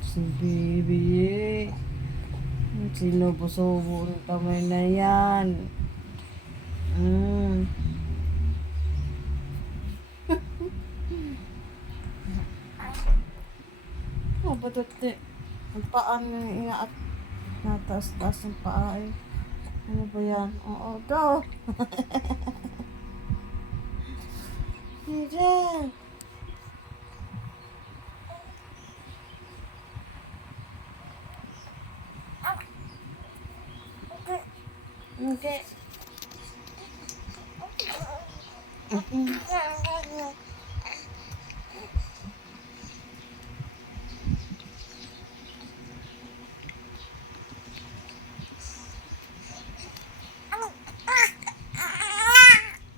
Si baby. Sinubo-subo ng kamay na yan. Mm. Oh, ba't ito? Ang paa niya inaat. Nataas-taas ang paa eh. Ano ba yan? Oo, go! Diyan! Okay.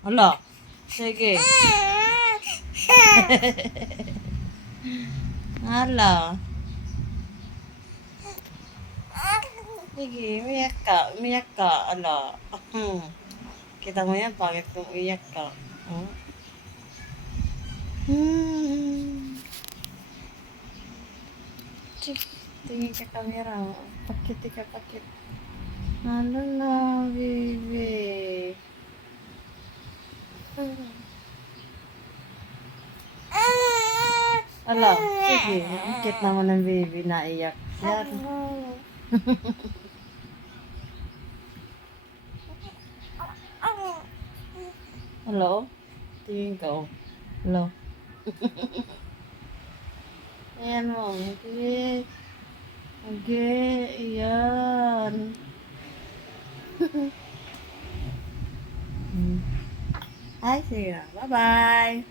Hala. Sige. Hala. Sige, umiyak ka. Umiyak ka. Hala. Kita mo yan, pangit kung umiyak ka. Chik, tingin ka camera. Pakit ka, pakit. Hala, baby. Hala, sige. Ang cute naman ng baby. Naiyak. Yan. Hello? Tingin ka, oh. Hello? Ayan mo. Okay. Okay. Ayan. Ay, sige na. Bye-bye.